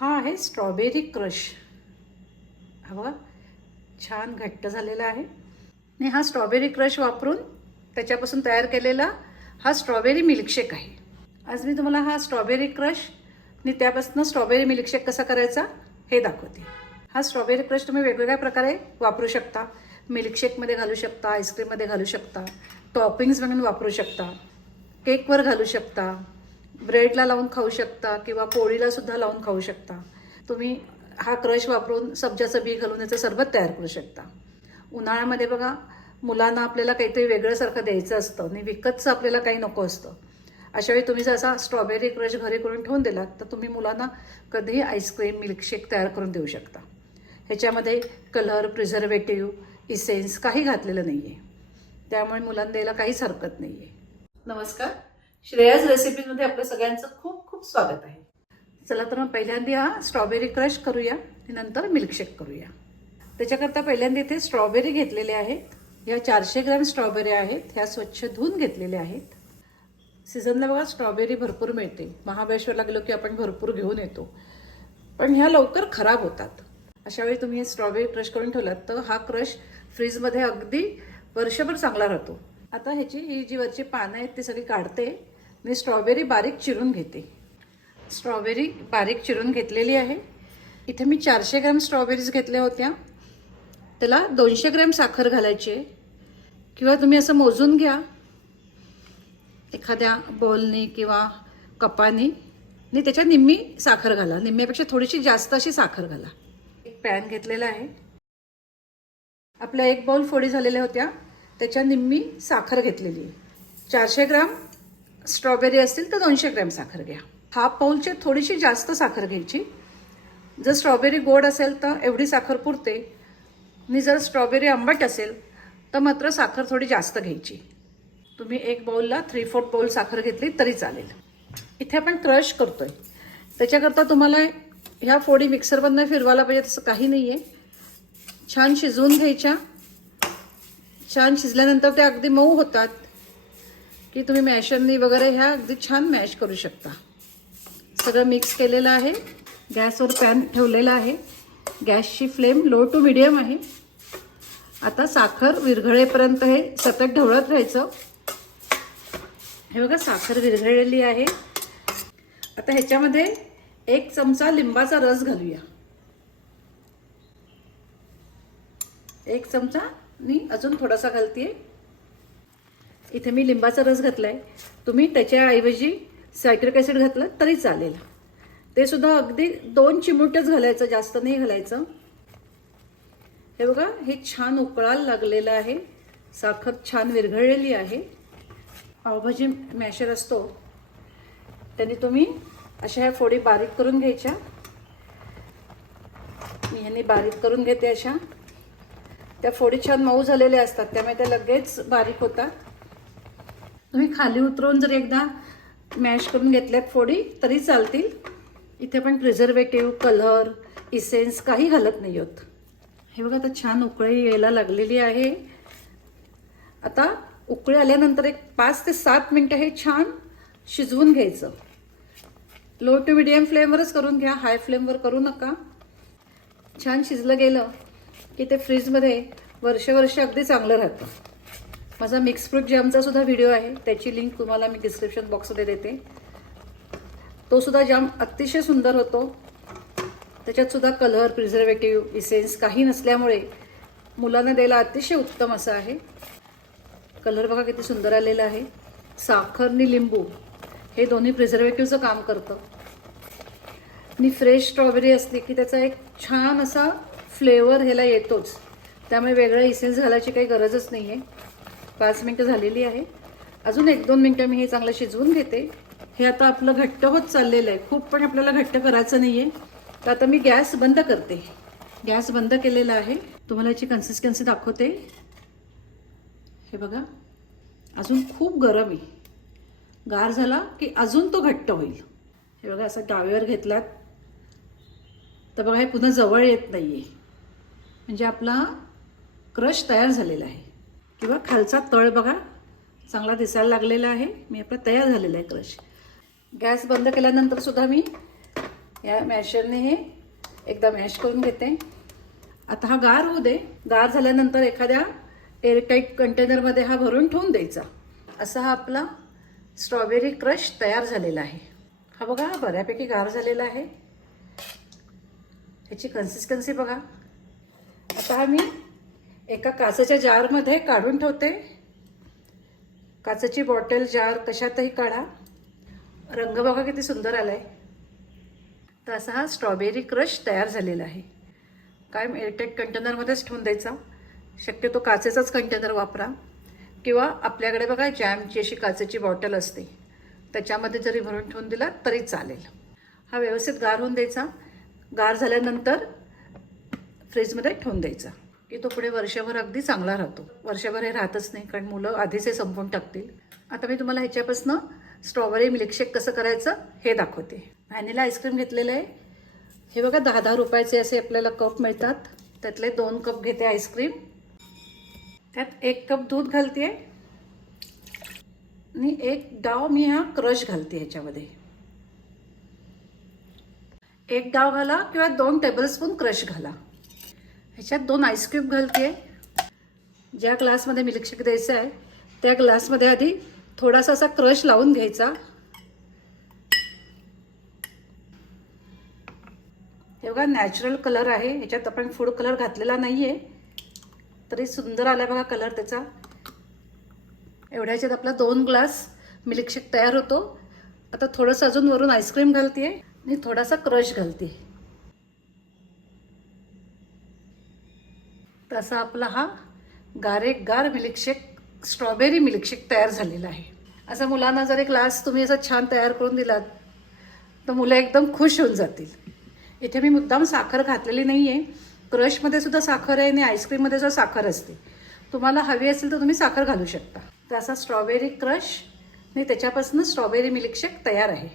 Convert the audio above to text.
हा आहे strawberry crush. हा छान घट्ट झालेला आहे. आणि हा स्ट्रॉबेरी क्रश वापरून त्याच्यापासून तयार केलेला हा स्ट्रॉबेरी मिल्कशेक आहे. आज मी तुम्हाला हा स्ट्रॉबेरी क्रश आणि त्यापासून स्ट्रॉबेरी मिल्कशेक कसा करायचा हे दाखवते. हा स्ट्रॉबेरी क्रश तुम्ही वेगवेगळ्या प्रकारे वापरू शकता. मिल्कशेकमध्ये घालू शकता आईस्क्रीममध्ये घालू शकता टॉपिंग्स म्हणून वापरू शकता केकवर घालू शकता ब्रेडला लावून खाऊ शकता किंवा पोळीला सुद्धा लावून खाऊ शकता. तुम्ही हा क्रश वापरून सब्जाचं बी घालून याचं सरबत तयार करू शकता. उन्हाळ्यामध्ये बघा मुलांना आपल्याला काहीतरी वेगळंसारखं द्यायचं असतं आणि विकतचं आपल्याला काही नको असतं. अशावेळी तुम्ही जर असा स्ट्रॉबेरी क्रश घरी करून ठेवून दिलात तर तुम्ही मुलांना कधीही आईस्क्रीम मिल्कशेक तयार करून देऊ शकता. ह्याच्यामध्ये कलर प्रिझर्वेटिव्ह इसेन्स काही घातलेलं नाही आहे त्यामुळे मुलांना द्यायला काहीच हरकत नाही आहे नमस्कार. श्रेयस रेसिपीजमध्ये आपलं सगळ्यांचं खूप खूप स्वागत आहे. चला तर मग पहिल्यांदा स्ट्रॉबेरी क्रश करूया आणि नंतर मिल्कशेक करूया. त्याच्याकरता पहिल्यांदा इथे स्ट्रॉबेरी घेतलेले आहेत. ह्या चारशे ग्रॅम स्ट्रॉबेरी आहेत. ह्या स्वच्छ धुवून घेतलेल्या आहेत. सीझनला बघा स्ट्रॉबेरी भरपूर मिळते. महाबळेश्वरला गेलो की आपण भरपूर घेऊन येतो. पण ह्या लवकर खराब होतात. अशा वेळी तुम्ही हे स्ट्रॉबेरी क्रश करून ठेवलात तर हा क्रश फ्रीजमध्ये अगदी वर्षभर चांगला राहतो. आता ह्याची ही जी वरची पानं आहेत ती सगळी काढते. मी स्ट्रॉबेरी बारीक चिरून घेते. स्ट्रॉबेरी बारीक चिरून घेतलेली आहे. इथे मी चारशे ग्रॅम स्ट्रॉबेरीज घेतल्या होत्या. त्याला दोनशे ग्रॅम साखर घालायची आहे. किंवा तुम्ही असं मोजून घ्या. एखाद्या बॉलने किंवा कपाने आणि त्याच्यात निम्मी साखर घाला. निम्म्यापेक्षा थोडीशी जास्त अशी साखर घाला. एक पॅन घेतलेला आहे. आपल्या एक बाउल फोडी झालेल्या होत्या. त्याच्या निम्मी साखर घेतलेली आहे. चारशे ग्राम स्ट्रॉबेरी असतील तर दोनशे ग्रॅम साखर घ्या. हाफ पाऊलचे थोडीशी जास्त साखर घ्यायची. जर स्ट्रॉबेरी गोड असेल तर एवढी साखर पुरते. आणि जर स्ट्रॉबेरी आंबट असेल तर मात्र साखर थोडी जास्त घ्यायची. तुम्ही एक बाऊलला थ्री फोर्थ बाऊल साखर घेतली तरी चालेल. इथे आपण क्रश करतो आहे त्याच्याकरता तुम्हाला ह्या फोडी मिक्सरमधनं फिरवायला पाहिजे तसं काही नाही आहे छान शिजवून घ्यायच्या. छान शिजल्यानंतर ते अगदी मऊ होतात. की तुम्ही मॅशरनी वगैरे ह्या अगदी छान मॅश करू शकता. सगळं मिक्स केलेलं आहे. गॅसवर पॅन ठेवलेला आहे. गॅसची फ्लेम लो टू मिडियम आहे. आता साखर विरघळेपर्यंत हे सतत ढवळत राहायचं. हे बघा साखर विरघळलेली आहे. आता ह्याच्यामध्ये एक चमचा लिंबाचा रस घालूया. एक चमचा मी अजून थोडासा घालते इथे मी लिंबाचा रस घातला आहे तुम्ही त्याच्याऐवजी सायट्रिक ॲसिड घातलं तरी चालेल. ते सुद्धा अगदी दोन चिमूटच घालायचं जास्त नाही घालायचं. हे बघा हे छान उकळायला लागलेलं आहे. साखर छान विरघळलेली आहे. पावभाजी मॅशर असतो. त्याने तुम्ही अशा ह्या फोडी बारीक करून घ्यायच्या. मी ह्याने बारीक करून घेते अशा. त्या फोडी छान मऊ झालेल्या असतात त्यामुळे त्या लगेच बारीक होतात. तुम्ही खाली उतरवून जर एकदा मॅश करून घेतल्यात फोडी तरी चालतील. इथे पण प्रिझर्वेटिव्ह कलर इसेन्स काही घालत नाही होत. हे बघा आता छान उकळी यायला लागलेली आहे. आता उकळी आल्यानंतर एक पाच ते सात मिनटं हे छान शिजवून घ्यायचं. लो टू मिडियम फ्लेमवरच करून घ्या हाय फ्लेमवर करू नका. छान शिजलं गेलं. की ते फ्रीजमध्ये वर्ष वर्ष अगदी चांगलं राहतं. माझा मिक्स फ्रूट जॅमचा सुद्धा व्हिडिओ आहे. त्याची लिंक तुम्हाला मी डिस्क्रिप्शन बॉक्समध्ये देते. तो सुद्धा जाम अतिशय सुंदर होतो. त्याच्यात सुद्धा कलर प्रिझर्वेटिव्ह इसेन्स काही नसल्यामुळे मुलांना द्यायला अतिशय उत्तम असं आहे. कलर बघा किती सुंदर आलेला आहे. साखर आणि लिंबू हे दोन्ही प्रिझर्वेटिव्हचं काम करतं. आणि फ्रेश स्ट्रॉबेरी असली की त्याचा एक छान असा फ्लेवर ह्याला येतोच. त्यामुळे वेगळं इसेन्स घालायची काही गरजच नाही आहे पाच मिनटं झालेली आहे. अजून एक दोन मिनटं मी हे चांगलं शिजवून घेते. हे आता आपलं घट्ट होत चाललेलं आहे. खूप पण आपल्याला घट्ट करायचं नाही आहे तर आता मी गॅस बंद करते. गॅस बंद केलेला आहे. तुम्हाला याची कन्सिस्टन्सी दाखवते. हे बघा. अजून खूप गरम आहे. गार झाला की अजून तो घट्ट होईल. हे बघा असं डावीवर घेतलात. तर बघा हे पुन्हा जवळ येत नाही आहे म्हणजे आपला क्रश तयार झालेला आहे. किंवा खालचा तळ बघा चांगला दिसायला लागलेला आहे. मी आपला तयार झालेला आहे क्रश. गॅस बंद केल्यानंतर सुद्धा मी या मॅशरने हे एकदा मॅश करून घेते. आता हा गार होऊ दे. गार झाल्यानंतर एखाद्या एअरटाईट कंटेनरमध्ये हा भरून ठेवून द्यायचा. असा हा आपला स्ट्रॉबेरी क्रश तयार झालेला आहे. हा बघा बऱ्यापैकी गार झालेला आहे. ह्याची कन्सिस्टन्सी बघा. आता मी एका काचेच्या जारमध्ये काढून ठेवते. काचेची बॉटल जार कशातही काढा. रंग बघा किती सुंदर आलाय. तर असा हा स्ट्रॉबेरी क्रश तयार झालेला आहे. काय एअरटेट कंटेनरमध्येच ठेवून द्यायचा. शक्यतो काचेचाच कंटेनर वापरा. किंवा आपल्याकडे बघा जॅमची अशी काचेची बॉटल असते. त्याच्यामध्ये जरी भरून ठेवून दिला तरी चालेल. हा व्यवस्थित गार होऊन द्यायचा. गार झाल्यानंतर फ्रीजमध्ये ठेवून द्यायचा. की तो पुढे वर्षभर अगदी चांगला राहतो. वर्षभर हे राहतच नाही कारण मुलं आधीच हे संपवून टाकतील. आता मी तुम्हाला ह्याच्यापासून स्ट्रॉबेरी मिल्कशेक कसं करायचं हे दाखवते. व्हॅनिला आईस्क्रीम घेतलेलं आहे. हे बघा दहा दहा रुपयाचे असे आपल्याला कप मिळतात. त्यातले दोन कप घेते आईस्क्रीम त्यात एक कप दूध घालते. आणि एक डाव मी हा क्रश घालते ह्याच्यामध्ये. एक डाव घाला किंवा दोन टेबलस्पून क्रश घाला. ह्याच्यात दोन आईस्क्रीम घालते ज्या ग्लासमध्ये मिल्कशेक द्यायचं आहे त्या ग्लासमध्ये आधी थोडासा असा क्रश लावून घ्यायचा. हे बघा नॅचरल कलर आहे. ह्याच्यात आपण फूड कलर घातलेला नाही आहे तरी सुंदर आला बघा कलर त्याचा. एवढ्या ह्याच्यात आपला दोन ग्लास मिल्कशेक तयार होतो. आता थोडंसं अजून वरून आईस्क्रीम घालते आणि थोडासा क्रश घालते तसा आपला हा गारेगार मिल्कशेक स्ट्रॉबेरी मिल्कशेक तयार झालेला आहे. असं मुलांना जर एक ग्लास तुम्ही असं छान तयार करून दिलात तर मुलं एकदम खुश होऊन जातील. इथे मी मुद्दाम साखर घातलेली नाही आहे क्रशमध्ये सुद्धा साखर आहे आणि आईस्क्रीममध्ये सुद्धा साखर असते. तुम्हाला हवी असेल तर तुम्ही साखर घालू शकता. तर असा स्ट्रॉबेरी क्रश आणि त्याच्यापासून स्ट्रॉबेरी मिल्कशेक तयार आहे.